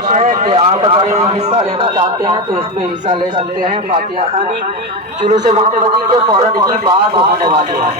है कि आप अगर हिस्सा लेना चाहते हैं तो इसमें हिस्सा ले सकते हैं। फातिहा खानी शुरू से बोलते वक्त के फौरन ही बात होने वाली है।